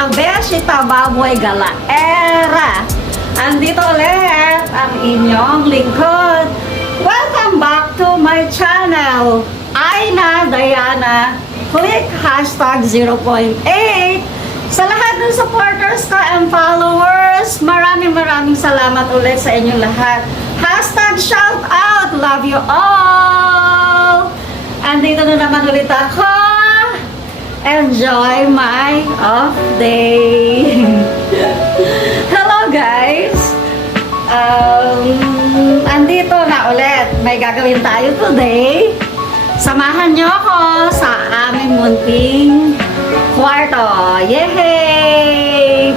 kabeshi, tababoy, galaera. Andito ulit ang inyong lingkod. Welcome back to my channel. Aina Diana. Click hashtag 0.8. Sa lahat ng supporters ko and followers, maraming salamat ulit sa inyong lahat. Hashtag shout out. Love you all. Andito na naman ulit ako. Enjoy my off day. Hello guys. Andito na ulit. May gagawin tayo today. Samahan nyo ako sa aming munting kwarto. Yehey!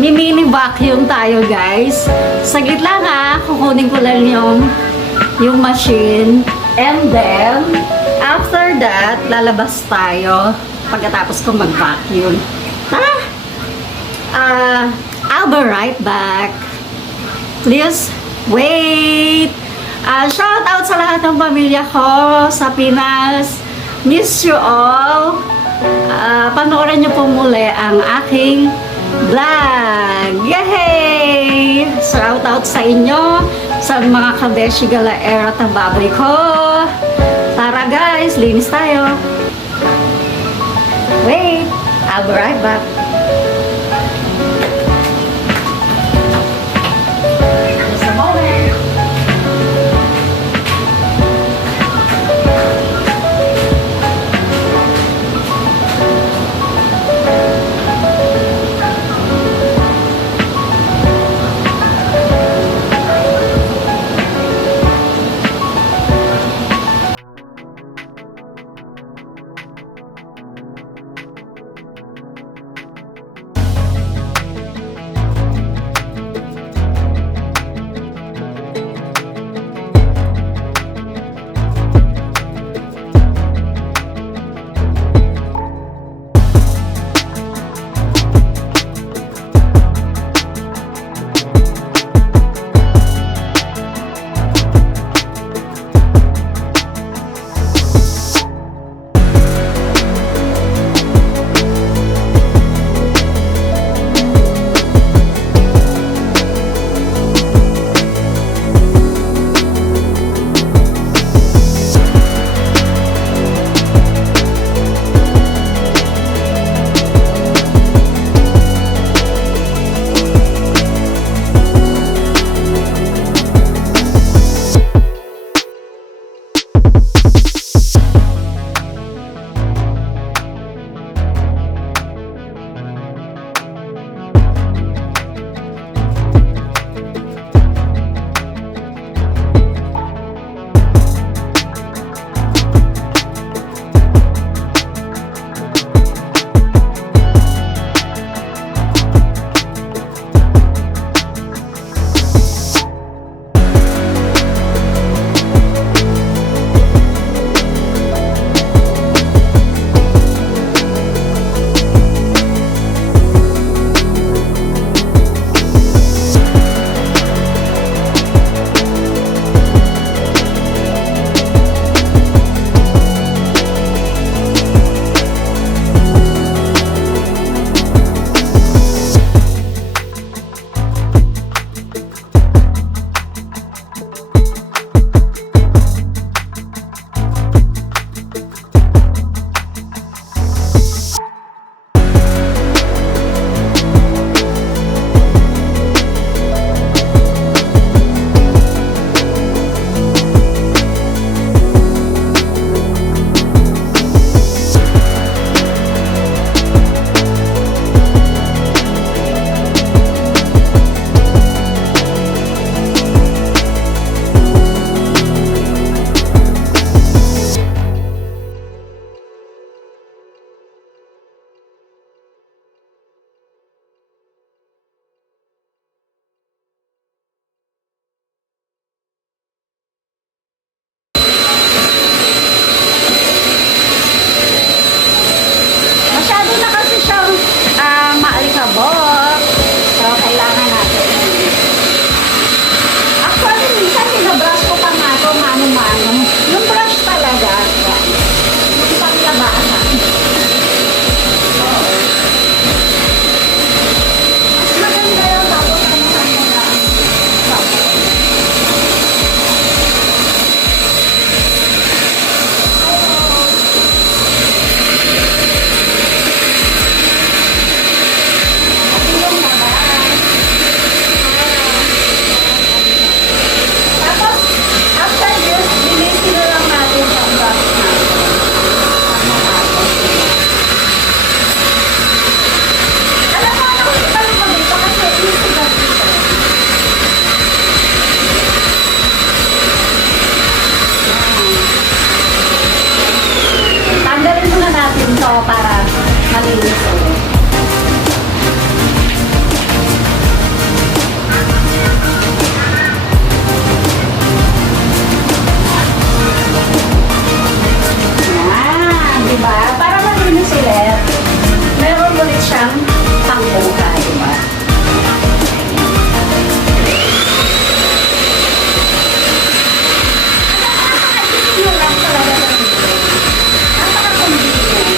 Mini vacuum tayo guys. Saglit lang kukunin ko lang yung machine. And then, after that, lalabas tayo pagkatapos ko mag-vacuum. Tara! I'll be right back. Please wait! Shout out sa lahat ng pamilya ko sa Pinas. Miss you all. Panoorin niyo po muli ang aking vlog. Yay! Shout out sa inyo, sa mga kabeshi galaera at baboy ko. Tara guys, linis tayo. Wait, I'll be right back. Just a moment. para malinis ulit. Yan, di ba? Para malinis ulit. Meron ulit siyang pangbuhay, di ba? Yun lang talaga sa video. Napaka-convenient.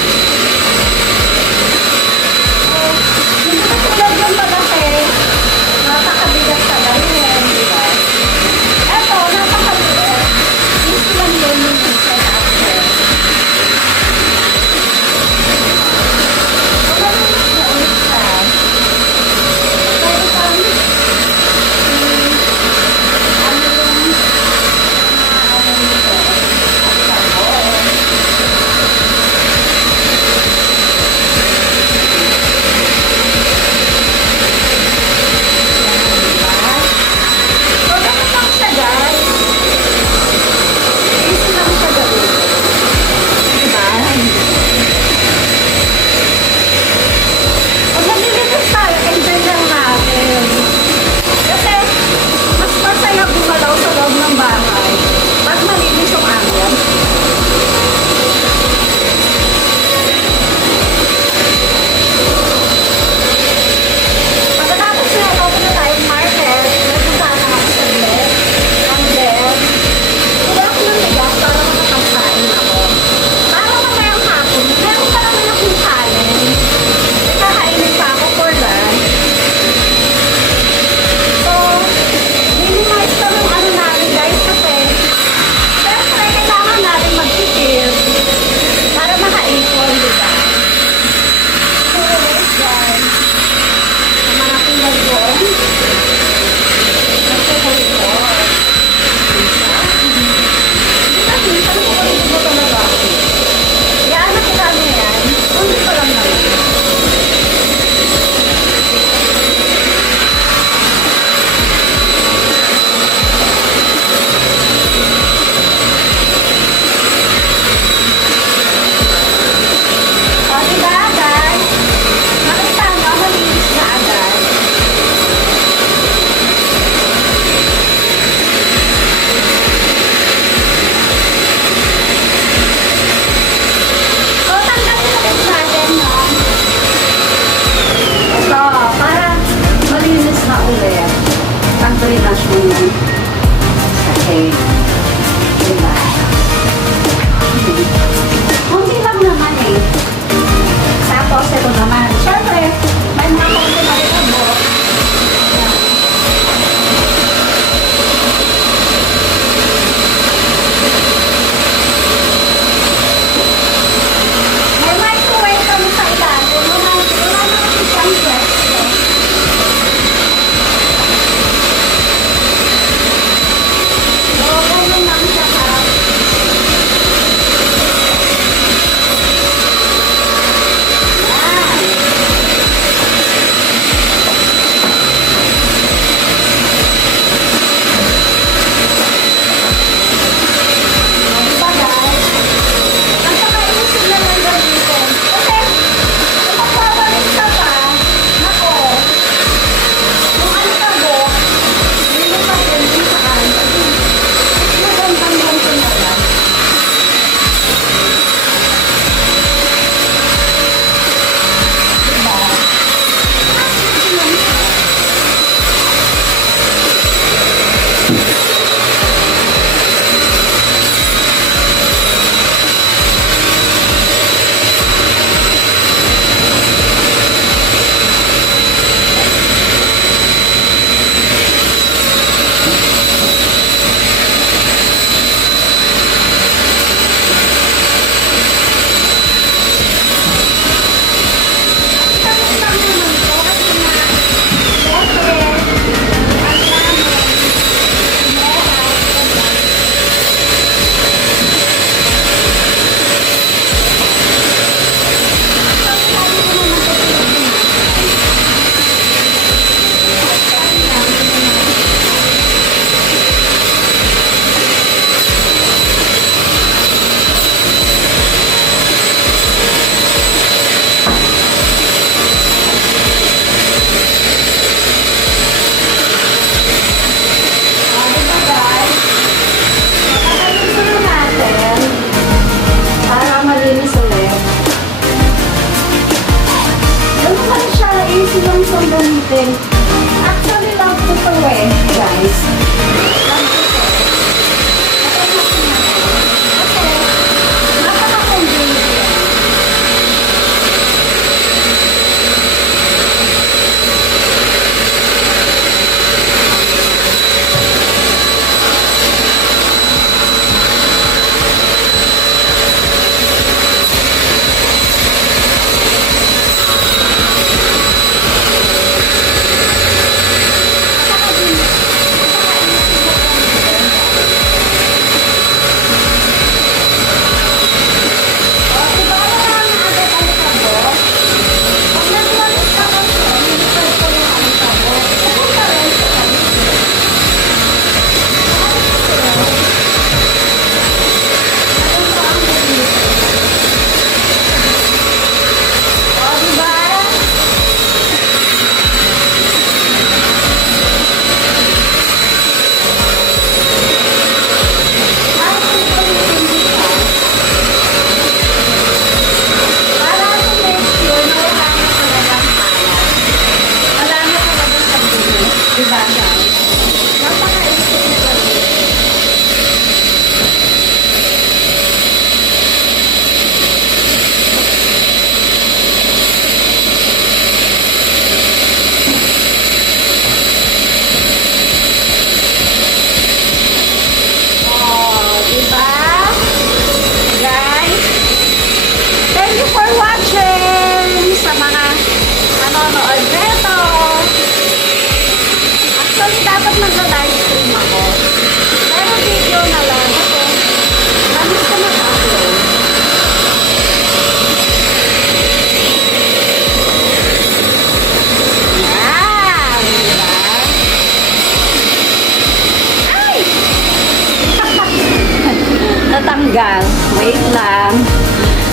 Wait lang.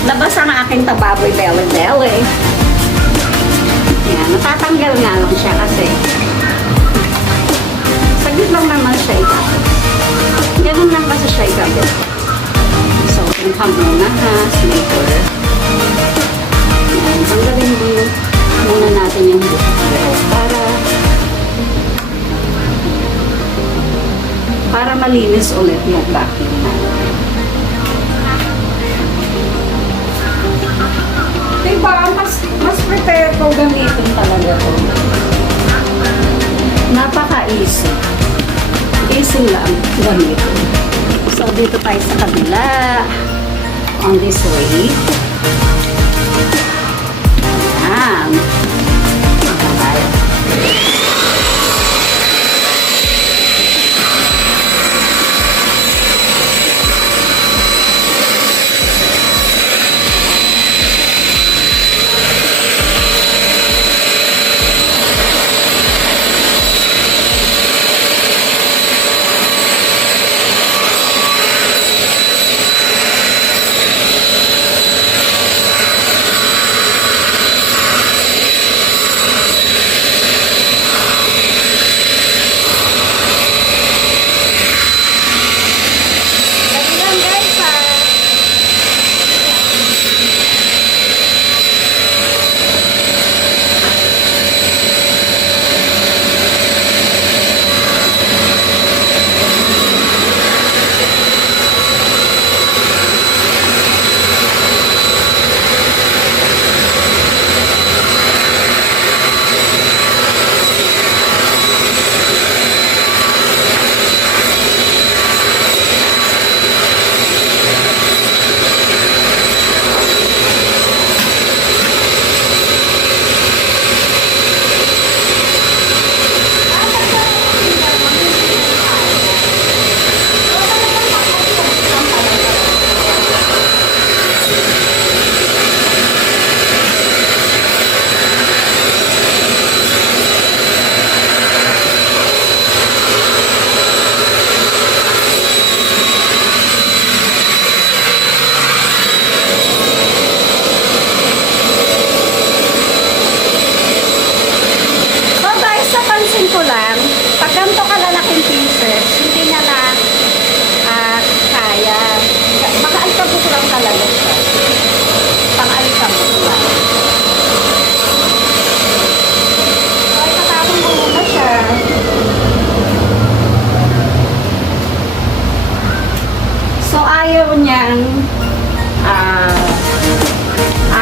Labas ang aking tababoy belly. Yan, natatanggal nga lang siya kasi saglit lang naman siya ikabit. Ganun lang kasi siya ikabit. So, punta muna ha, sniper. Yan, tanggalin muna natin yung buhok para malinis ulit yung vacuum natin. Diba? Mas prepare ko gamitin talaga to. Napaka-easy. Easy lang gamitin. So, dito tayo sa kabila. On this way. Ayan. Maka tayo.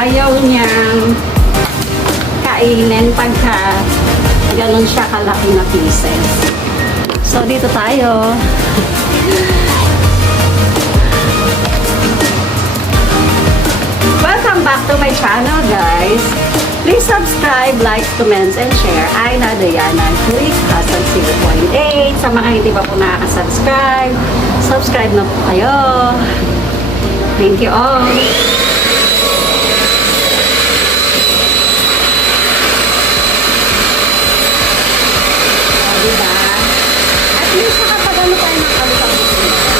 Ayaw niyang kainin pagka ganun siya kalaki na pieces. So, dito tayo. Welcome back to my channel, guys. Please subscribe, like, comments, and share. Aina Diana, click Hasan 0.8. Sa mga hindi pa po nakaka-subscribe, subscribe na po kayo. Thank you all. Diba? At least nakapagano tayo ng kalutang-lutang.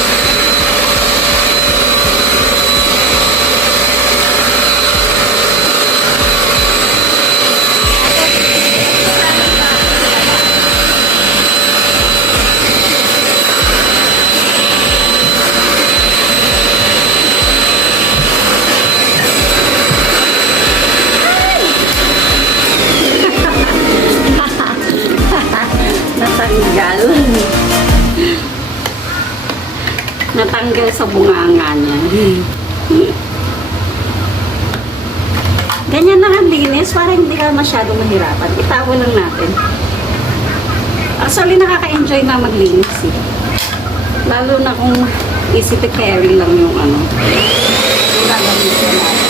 Natanggal sa bunganga niya. Ganyan lang ang linis para hindi ka masyadong mahirapan. Itago lang natin. Actually, nakaka-enjoy na maglinis eh. Lalo na kung easy to carry lang yung ano. Yung gagamitin natin.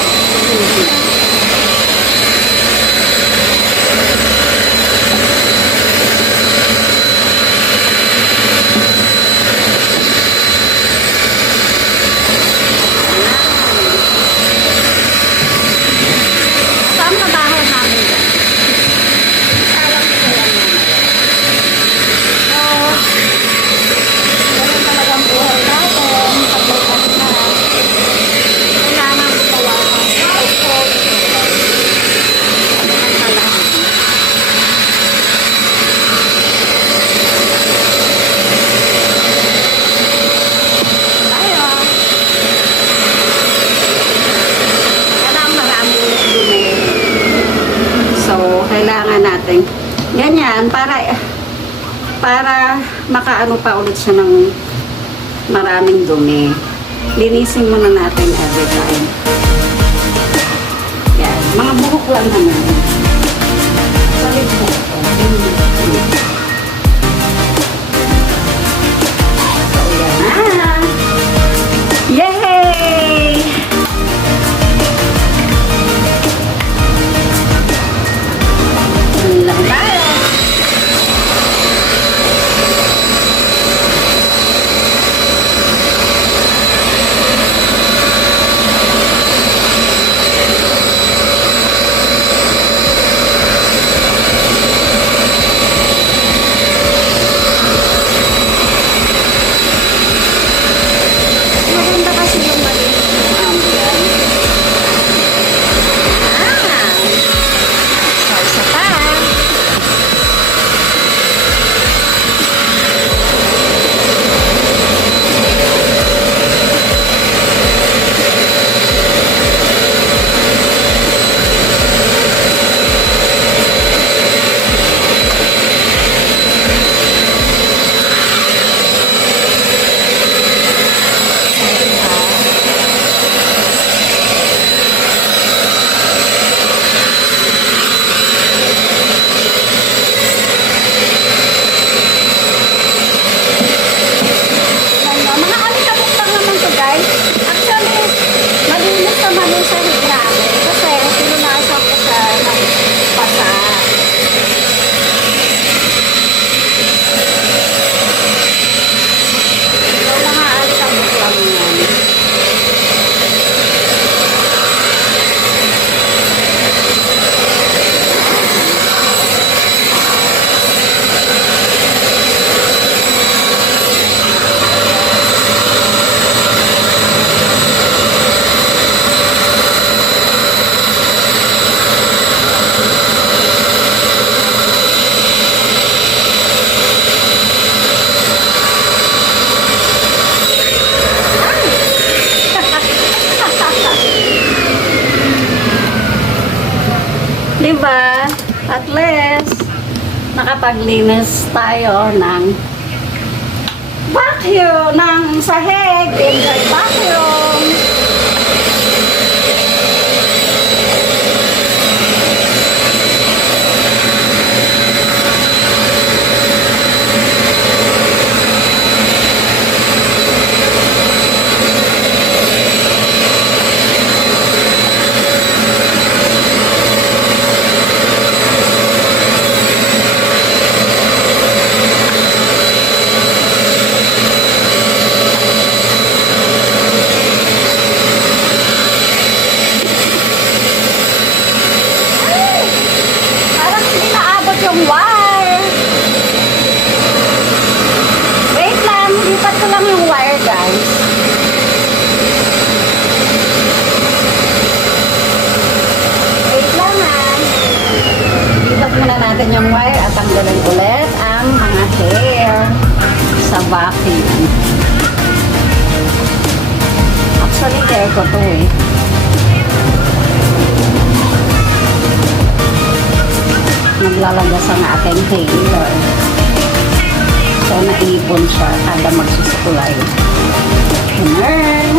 natin. Ganyan, para makaano pa ulit siya ng maraming dumi. Linisin muna natin every time. Yan, mga buhok lang naman. Solid buhok. So, yan na. Yay! Lang tayo. Maganda kasi yung malinis yung ambient. So, isa pa. Mga alikabok lang naman to guys. Actually, malinis naman yung sahig namin. Kasi pinunasan ko siya ng pasa. So, mga alikabok lang yan. Diba? At least, nakapaglinis tayo ng vacuum, ng sahig, enjoy vacuum. Parang hindi naabot yung wire. Wait lang, lipat ko lang yung wire guys. Wait lang ha. Lipat muna natin yung wire at tanggalin ulit ang mga hair sa vacuum. Actually, hair ko to eh. Naglalagas ang aking hair. So, naipon siya kada magsusukulay. Ganun.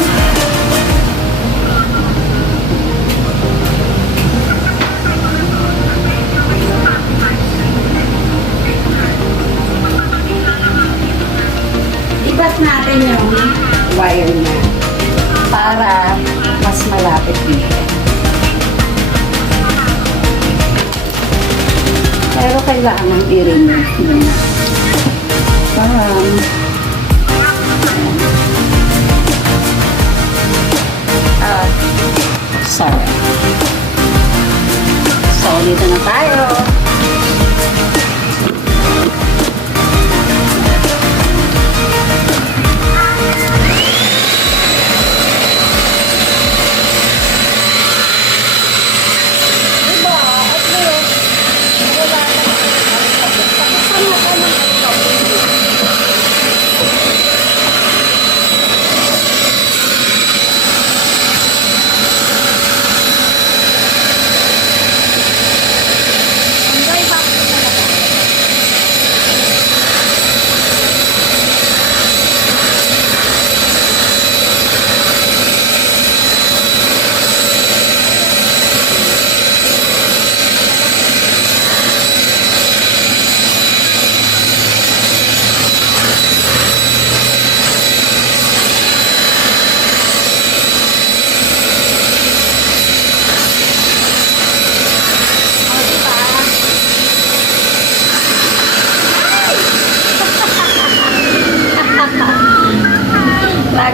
Ibat natin yung wire na para mas malapit dito. Pero kailangan i-remove muna. Sorry. So, dito na tayo.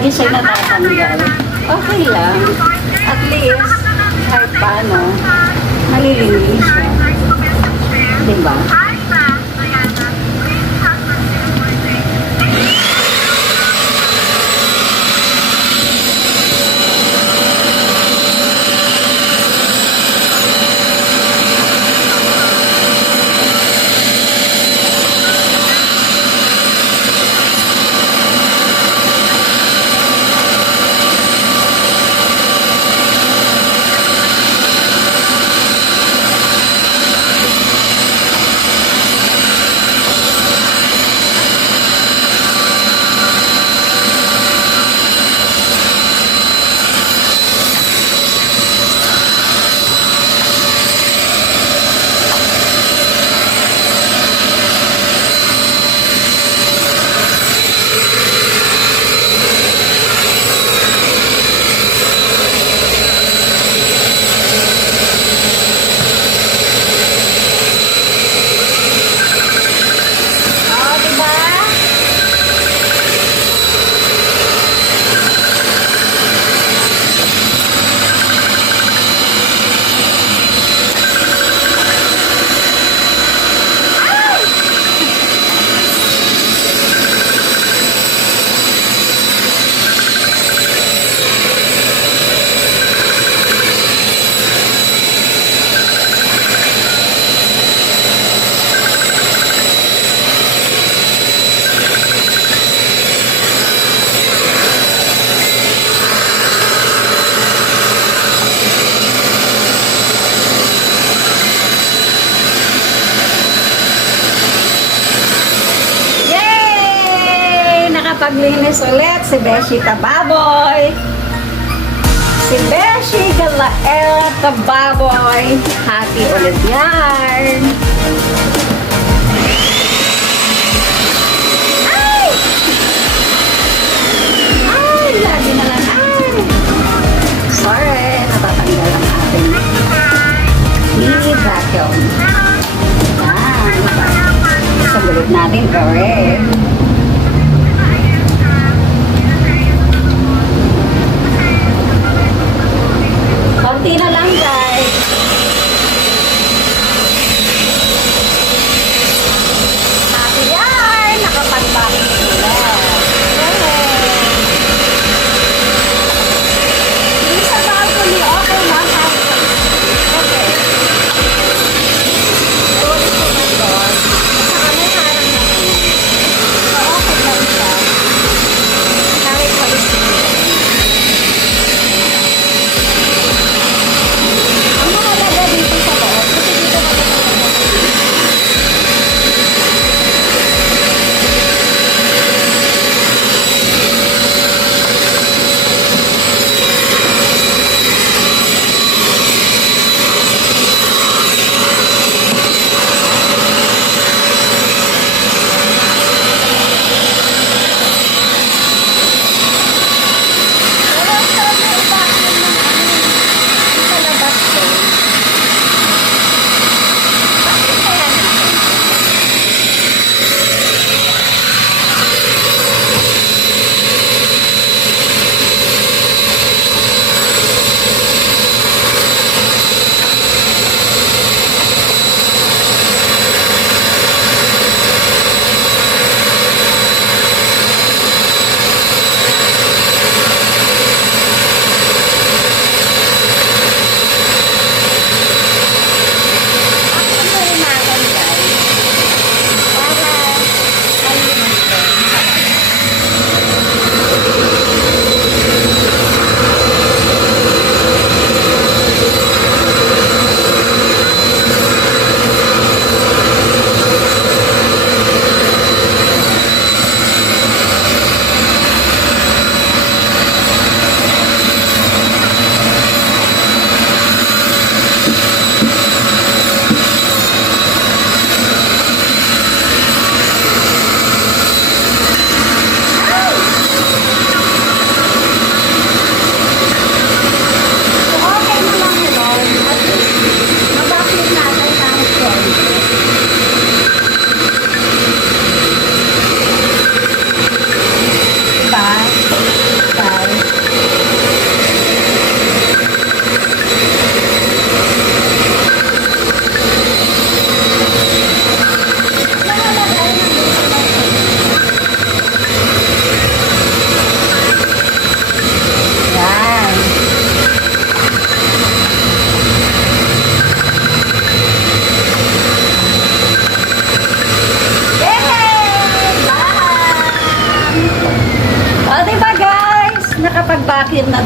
lagi siya natatanggal. Okay lang. At least, kahit paano, malilinis siya. Diba? Oh, diba? Yay! Nakapaglinis ulit si Beshi Tababoy. Si Beshi Galael Tababoy. Happy ulit yan. Ay! Ay! Lagi na lang. Ay! Sorry, natatanggal ang ating mini vacuum. Sa gulit natin, correct. Konti na lang, guys. Happy yan! Nakapag-packing sila. Yung sa balcony, okay, ma'am. Okay. Sorry po na doon. Saka may harang na yun.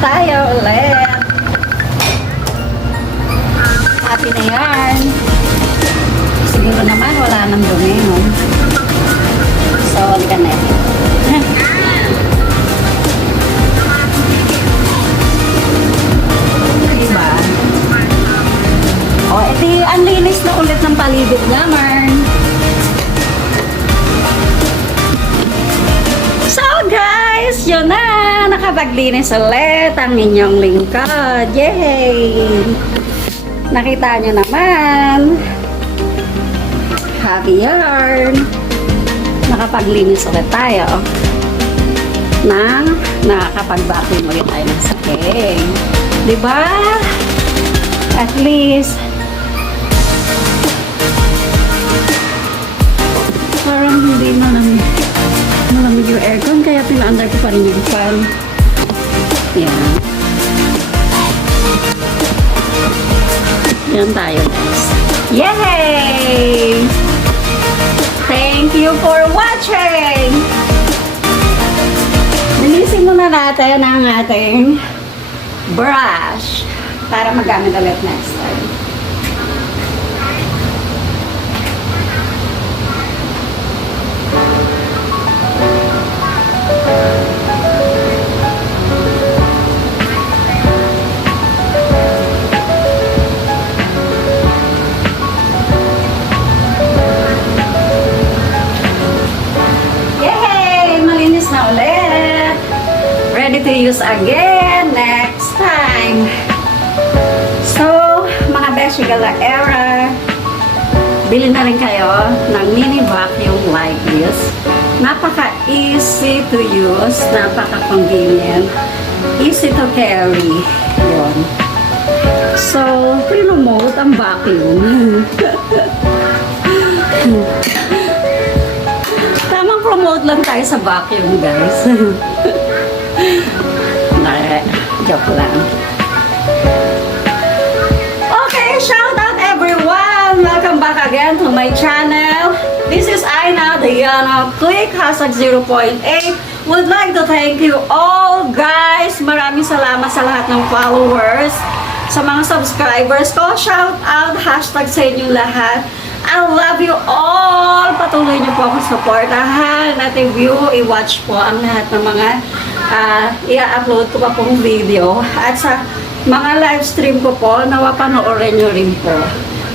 tayo ulit. Happy na yan. Siguro naman wala nang dumi, no? So, halika na. Diba? O, edi, ang linis na ulit ng paligid niya, Marn. So, guys, yun na. Nakapaglinis ulit ang inyong lingkod. Yay! Nakita nyo naman. Happy yarn. Nakapaglinis ulit tayo. Nakakapag-vacuum ulit tayo ng saking. Diba? At least, parang hindi malamig yung aircon, kaya pinaandar ko pa rin yung fan. Yan. Yan tayo, guys. Yay! Thank you for watching! Linisin muna natin ang ating brush para magamit ulit next time. Ready to use again next time. So, mga Beshi Gala era, bili na rin kayo ng mini vacuum like this. Napaka-easy to use, napaka-convenient, easy to carry. Yun. So, promote ang vacuum. Tamang promote lang tayo sa vacuum, guys. Joke lang. Okay, shout out everyone! Welcome back again to my channel. This is Aina Diana. Click #0.8. Would like to thank you all, guys. Maraming salamat sa lahat ng followers, sa mga subscribers ko. Shout out, hashtag sa inyong lahat. I love you all. Patuloy niyo po akong supportahan at i-view, i-watch po ang lahat ng mga i-upload ko pa pong video. At sa mga live stream ko po, nawa panoorin nyo rin po.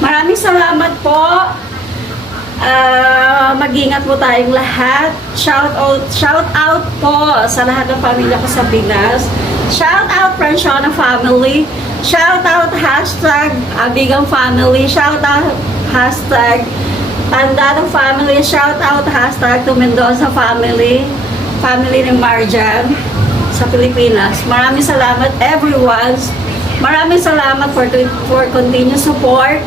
Maraming salamat po. Mag-ingat po tayong lahat. Shout out po sa lahat ng pamilya ko sa Pinas. Shout out Franciona family. Shout out hashtag Abigang family. Shout out hashtag Pandadong family. Shout out hashtag to Mendoza family. Family ni Marjan sa Pilipinas. Maraming salamat everyone. Maraming salamat for continued support.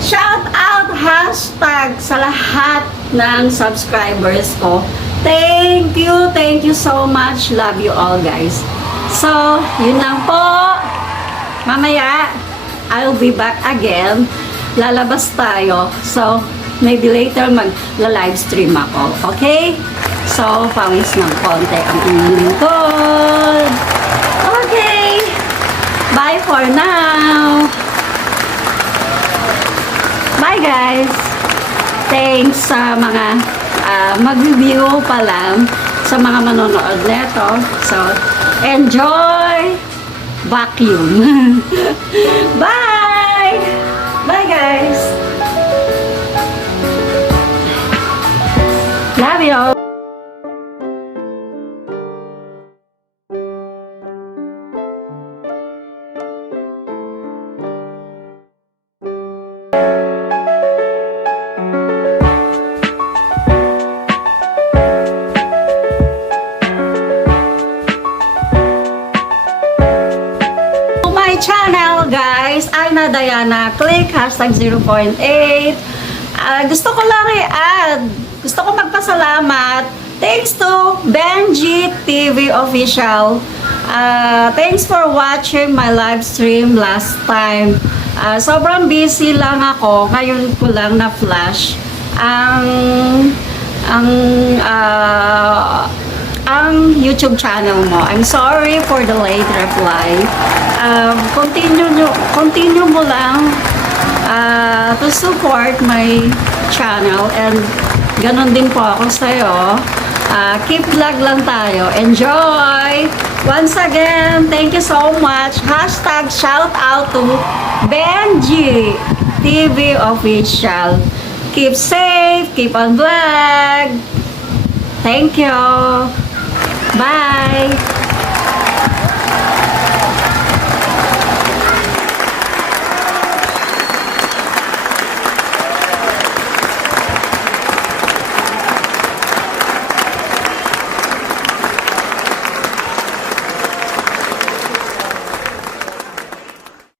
Shout out hashtag sa lahat ng subscribers ko. Thank you so much. Love you all, guys. So, yun lang po. Mamaya, I'll be back again. Lalabas tayo. So, maybe later mag-live stream ako. Okay? So, pawis ng konti ang inyong lingkod. Okay. Bye for now. Bye, guys. Thanks sa mga mag-review pa lang sa mga manonood neto. So, enjoy vacuum. Bye! Bye, guys. Love you all. Channel, guys, Aina Diana. Click #0.8. Gusto ko lang i-add, gusto ko magpasalamat. Thanks to Benji TV Official. Thanks for watching my live stream last time. Sobrang busy lang ako. Ngayon ko lang na flash ang ang YouTube channel mo. I'm sorry for the late reply. Continue mo lang to support my channel, and ganon din po ako sa'yo. Keep vlog lang tayo. Enjoy! Once again, thank you so much. Hashtag shout out to Benji TV Official. Keep safe, keep on vlog. Thank you. Bye.